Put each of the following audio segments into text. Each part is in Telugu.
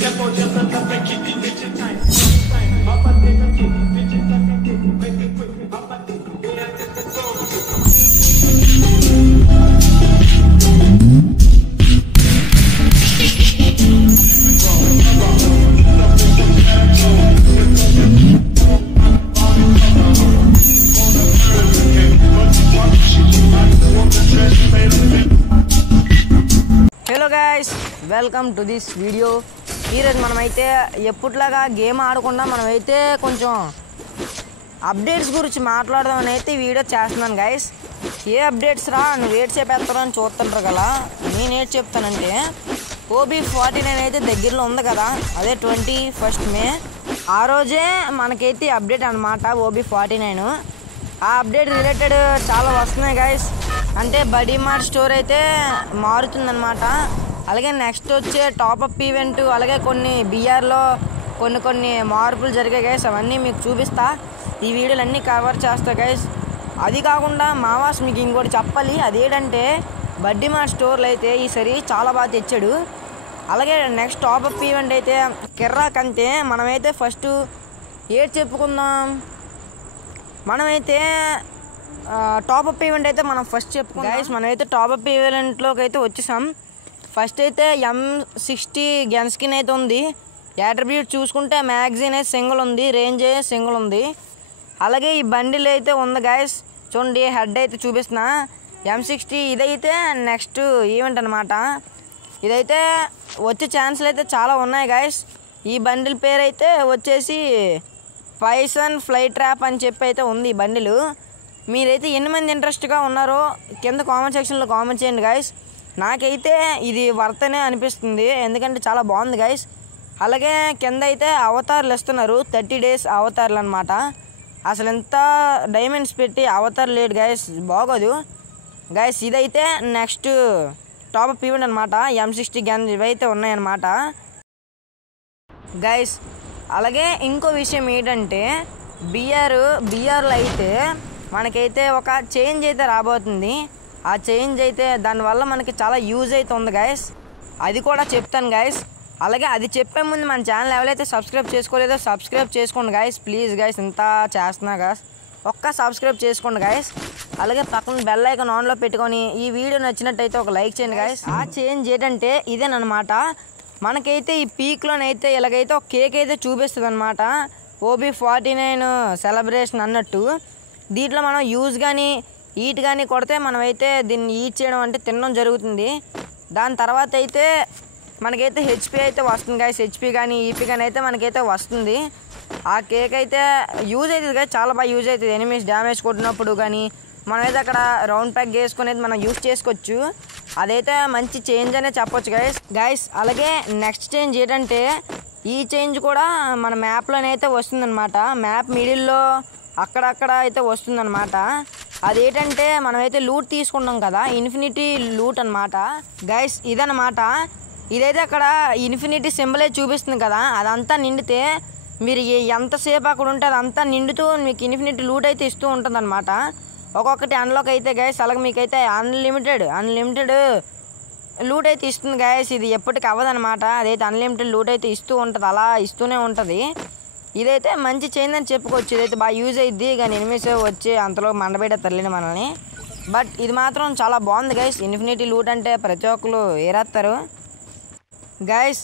Hello guys, welcome to this video. ఈరోజు మనమైతే ఎప్పట్లాగా గేమ్ ఆడకుండా మనమైతే కొంచెం అప్డేట్స్ గురించి మాట్లాడదామని అయితే వీడియో చేస్తున్నాను గైస్. ఏ అప్డేట్స్ రా, నువ్వు ఏడ్ చెప్పేస్తారో అని చూస్తుంటారు కదా. నేను ఏడ్ చెప్తానంటే OB49 అయితే దగ్గరలో ఉంది కదా, అదే 21 మే ఆ రోజే మనకైతే అప్డేట్ అనమాట OB49. ఆ అప్డేట్ రిలేటెడ్ చాలా వస్తున్నాయి గైస్. అంటే బడీ మార్ట్ స్టోర్ అయితే మారుతుందన్నమాట. అలాగే నెక్స్ట్ వచ్చే టాపప్ ఈవెంట్, అలాగే కొన్ని బిఆర్లో కొన్ని మార్పులు జరిగాయి గైస్. అవన్నీ మీకు చూపిస్తా, ఈ వీడియోలు అన్నీ కవర్ చేస్తా గైస్. అది కాకుండా మావాస్ మీకు ఇంకోటి చెప్పాలి, అదేంటంటే బడ్డీ మార్ట్ స్టోర్లో అయితే ఈసారి చాలా బాగా తెచ్చాడు. అలాగే నెక్స్ట్ టాపప్ ఈవెంట్ అయితే కిర్రాక్. అంతే మనమైతే ఫస్ట్ ఏడ్ చెప్పుకుందాం. మనమైతే టాపప్ ఈవెంట్ అయితే మనం ఫస్ట్ చెప్పుకుందాం గైస్. మనమైతే టాపప్ ఈవెంట్లోకి అయితే వచ్చేసాం. ఫస్ట్ అయితే M60 గన్ స్కిన్ అయితే ఉంది. యాట్రిబ్యూట్ చూసుకుంటే మ్యాగజైన్ అయితే సింగిల్ ఉంది, రేంజ్ అయితే సింగిల్ ఉంది. అలాగే ఈ బండిల్ అయితే ఉంది గైస్. చూడండి, హెడ్ అయితే చూపిస్తున్నా. M60 ఇదైతే నెక్స్ట్ ఈవెంట్ అనమాట. ఇదైతే వచ్చే ఛాన్సులు అయితే చాలా ఉన్నాయి గైస్. ఈ బండిల్ పేరు అయితే వచ్చేసి పైసన్ ఫ్లై ట్రాప్ అని చెప్పి అయితే ఉంది ఈ బండిలు. మీరైతే ఎన్ని మంది ఇంట్రెస్ట్గా ఉన్నారో కింద కామెంట్ సెక్షన్లో కామెంట్ చేయండి గైస్. నాకైతే ఇది వర్తనే అనిపిస్తుంది, ఎందుకంటే చాలా బాగుంది గైస్. అలాగే కింద అయితే అవతార్లు ఇస్తున్నారు, 30 days అవతార్లు అనమాట. అసలు ఎంత డైమండ్స్ పెట్టి అవతార్ లేడు గైస్, బాగోదు గైస్. ఇదైతే నెక్స్ట్ టాపప్ ఈవెంట్ అనమాట. M60 గన్ ఇవైతే ఉన్నాయన్నమాట గైస్. అలాగే ఇంకో విషయం ఏంటంటే బిఆర్లో అయితే మనకైతే ఒక చేంజ్ అయితే రాబోతుంది. ఆ చేంజ్ అయితే దానివల్ల మనకి చాలా యూజ్ అయితే ఉంది గైస్, అది కూడా చెప్తాను గైస్. అలాగే అది చెప్పే ముందు మన ఛానల్ ఎవరైతే సబ్స్క్రైబ్ చేసుకోలేదో సబ్స్క్రైబ్ చేసుకోండి గైస్, ప్లీజ్ గైస్. ఇంత చేస్తున్నా గైస్, ఒక్క సబ్స్క్రైబ్ చేసుకోండి గైస్. అలాగే పక్కన బెల్ ఐకాన్ ఆన్లో పెట్టుకొని ఈ వీడియో నచ్చినట్టయితే ఒక లైక్ చేయండి గైస్. ఆ చేంజ్ ఏంటంటే ఇదేనమాట. మనకైతే ఈ పీక్లోనైతే ఇలాగైతే ఒక కేక్ అయితే చూపిస్తుంది అనమాట, OB49 సెలబ్రేషన్ అన్నట్టు. దీంట్లో మనం యూజ్ కానీ ఈట్ కానీ కొడితే మనమైతే దీన్ని ఈట్ చేయడం అంటే తినడం జరుగుతుంది. దాని తర్వాత అయితే మనకైతే HP అయితే వస్తుంది గైస్. HP కానీ EP కానీ అయితే మనకైతే వస్తుంది. ఆ కేక్ అయితే యూజ్ అవుతుంది గైస్, చాలా బాగా యూజ్ అవుతుంది. ఎనిమీస్ డ్యామేజ్ కొట్టినప్పుడు కానీ మనమైతే అక్కడ రౌండ్ ప్యాక్ చేసుకునేది మనం యూజ్ చేసుకోవచ్చు. అదైతే మంచి చేంజ్ అనే చెప్పొచ్చు గైస్. అలాగే నెక్స్ట్ చేంజ్ ఏంటంటే ఈ చేంజ్ కూడా మన మ్యాప్లోనైతే వస్తుందన్నమాట. మ్యాప్ మిడిల్లో అక్కడక్కడ అయితే వస్తుందన్నమాట. అదేంటంటే మనమైతే లూట్ తీసుకుంటాం కదా, ఇన్ఫినిటీ లూట్ అనమాట గైస్. ఇదన్నమాట. ఇదైతే అక్కడ ఇన్ఫినిటీ సింబలే చూపిస్తుంది కదా, అదంతా నిండితే మీరు ఎంతసేపు అక్కడ ఉంటే అదంతా నిండుతూ మీకు ఇన్ఫినిటీ లూట్ అయితే ఇస్తూ ఉంటుంది అనమాట. ఒక్కొక్కటి అన్లాక్ అయితే గైస్. అలాగే మీకైతే అన్లిమిటెడ్ లూట్ అయితే ఇస్తుంది గైస్. ఇది ఎప్పటికి అవ్వదనమాట, అదైతే అన్లిమిటెడ్ లూట్ అయితే ఇస్తూ ఉంటుంది, అలా ఇస్తూనే ఉంటుంది. ఇదైతే మంచి చేంజ్ అని చెప్పుకోవచ్చు. ఇదైతే బాగా యూజ్ అయ్యిద్ది, కానీ ఎనిమిస్ వచ్చి అంతలో మండబెట్టే తరలిని మనల్ని. బట్ ఇది మాత్రం చాలా బాగుంది గైస్. ఇన్ఫినిటీ లూట్ అంటే ప్రతి ఒక్కరు ఏరేస్తారు గైస్.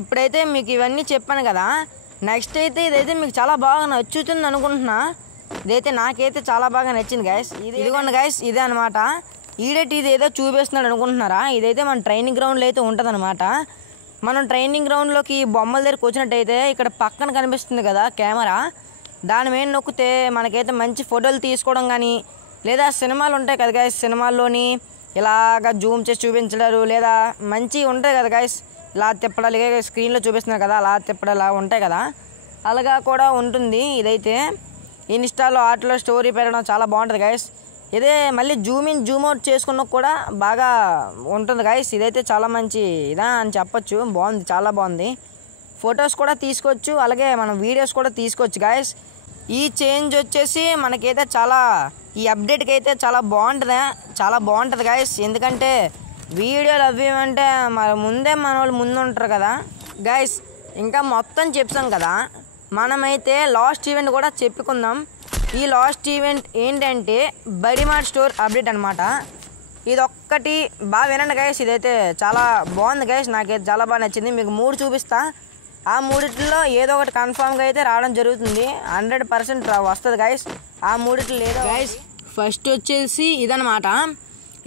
ఇప్పుడైతే మీకు ఇవన్నీ చెప్పాను కదా. నెక్స్ట్ అయితే ఇదైతే మీకు చాలా బాగా నచ్చుతుంది అనుకుంటున్నా. ఇదైతే నాకైతే చాలా బాగా నచ్చింది గైస్. ఇదిగోండి గైస్, ఇదే అనమాట. ఈడేటి ఇది ఏదో చూపిస్తున్నాడు అనుకుంటున్నారా, ఇదైతే మన ట్రైనింగ్ గ్రౌండ్లో అయితే ఉంటుంది అనమాట. మనం ట్రైనింగ్ గ్రౌండ్లోకి బొమ్మల దగ్గరికి వచ్చినట్టయితే ఇక్కడ పక్కన కనిపిస్తుంది కదా కెమెరా, దాని మీద నొక్కితే మనకైతే మంచి ఫోటోలు తీసుకోవడం కానీ, లేదా సినిమాలు ఉంటాయి కదా గైస్, సినిమాల్లోని ఇలాగ జూమ్ చేసి చూపించలేరు, లేదా మంచి ఉంటాయి కదా గైస్, ఇలా తిప్పడాలి స్క్రీన్లో చూపిస్తున్నారు కదా, అలా తిప్పడాలా ఉంటాయి కదా, అలాగా కూడా ఉంటుంది. ఇదైతే ఇన్స్టాలో ఆటలో స్టోరీ పెట్టడం చాలా బాగుంటుంది గైస్. ఇదే మళ్ళీ జూమ్ ఇన్ జూమ్ అవుట్ చేసుకున్న కూడా బాగా ఉంటుంది గైస్. ఇదైతే చాలా మంచి ఇదా అని చెప్పొచ్చు, బాగుంది, చాలా బాగుంది. ఫొటోస్ కూడా తీసుకోవచ్చు, అలాగే మనం వీడియోస్ కూడా తీసుకోవచ్చు గైస్. ఈ చేంజ్ వచ్చేసి మనకైతే చాలా, ఈ అప్డేట్కి అయితే చాలా బాగుంటుంది గైస్. ఎందుకంటే వీడియోలు అవి అంటే మరి ముందే మన వాళ్ళు ముందు ఉంటారు కదా గైస్. ఇంకా మొత్తం చెప్పాం కదా, మనమైతే లాస్ట్ ఈవెంట్ కూడా చెప్పుకుందాం. ఈ లాస్ట్ ఈవెంట్ ఏంటంటే బడిమార్ట్ స్టోర్ అప్డేట్ అనమాట. ఇది ఒక్కటి బాగా వినండి గైస్, ఇదైతే చాలా బాగుంది గైస్, నాకైతే చాలా బాగా నచ్చింది. మీకు 3 చూపిస్తా, ఆ 3లో ఏదో ఒకటి కన్ఫామ్గా అయితే రావడం జరుగుతుంది. 100% వస్తుంది గైస్. ఆ 3 లేదో గైస్. ఫస్ట్ వచ్చేసి ఇదనమాట,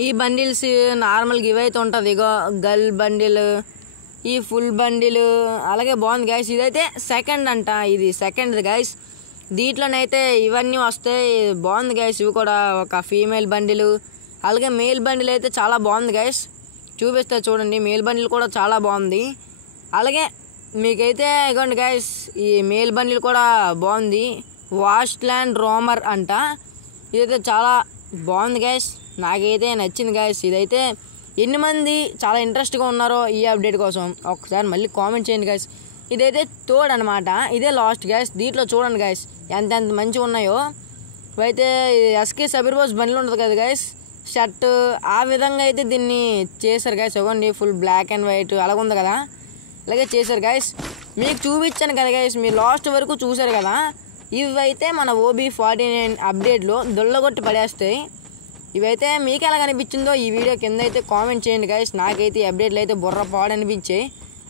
ఈ బండిల్స్ నార్మల్గా ఇవైతే ఉంటుంది. ఇగో గర్ల్ బండిల్, ఈ ఫుల్ బండిల్, అలాగే బాగుంది గైస్. ఇదైతే సెకండ్ అంట, ఇది సెకండ్ గైస్. దీంట్లోనైతే ఇవన్నీ వస్తాయి, బాగుంది గైస్. ఇవి కూడా ఒక ఫీమేల్ బండిలు, అలాగే మేల్ బండిల్ అయితే చాలా బాగుంది గైస్. చూపిస్తే చూడండి, మేల్ బండిల్ కూడా చాలా బాగుంది. అలాగే మీకైతే ఇగోండి గైస్, ఈ మేల్ బండిల్ కూడా బాగుంది. వాస్ట్ ల్యాండ్ రోమర్ అంట, ఇదైతే చాలా బాగుంది గైస్, నాకైతే నచ్చింది గైస్. ఇదైతే ఎన్ని మంది చాలా ఇంట్రెస్ట్గా ఉన్నారో ఈ అప్డేట్ కోసం ఒకసారి మళ్ళీ కామెంట్ చేయండి గైస్. ఇదైతే థర్డ్ అనమాట, ఇదే లాస్ట్ గైస్. దీంట్లో చూడండి గైస్ ఎంత మంచిగా ఉన్నాయో. అయితే ఎస్కే సబీర్ బాస్ బండిలో ఉంటుంది కదా గైస్, షర్ట్ ఆ విధంగా అయితే దీన్ని చేశారు గైస్. ఇవ్వండి ఫుల్ బ్లాక్ అండ్ వైట్ అలాగ ఉంది కదా, అలాగే చేశారు గైస్. మీకు చూపించాను కదా గైస్, మీరు లాస్ట్ వరకు చూశారు కదా. ఇవైతే మన OB49 అప్డేట్లో దొల్లగొట్టి పడేస్తాయి. ఇవైతే మీకు ఎలా కనిపించిందో ఈ వీడియో కింద అయితే కామెంట్ చేయండి గైస్. నాకైతే ఈ అప్డేట్లు అయితే బుర్ర పాడనిపించాయి.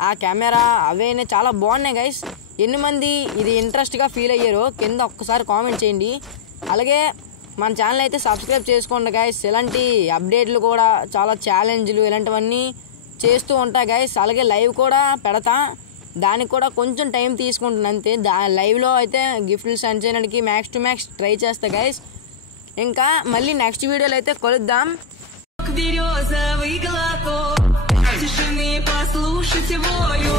ఆ కెమెరా అవైనా చాలా బాగున్నాయి గైస్. ఎన్ని మంది ఇది ఇంట్రెస్ట్గా ఫీల్ అయ్యారో కింద ఒక్కసారి కామెంట్ చేయండి. అలాగే మన ఛానల్ అయితే సబ్స్క్రైబ్ చేసుకోండి గైస్. ఇలాంటి అప్డేట్లు కూడా చాలా ఛాలెంజ్లు ఇలాంటివన్నీ చేస్తూ ఉంటాయి గైస్. అలాగే లైవ్ కూడా పెడతా, దానికి కూడా కొంచెం టైం తీసుకుంటుంది అంతే. లైవ్లో అయితే గిఫ్ట్లు సెండ్ చేయడానికి మ్యాక్స్ టు మ్యాక్స్ ట్రై చేస్తా గైస్. ఇంకా మళ్ళీ నెక్స్ట్ వీడియోలో అయితే కలుద్దాం. Послушайте вою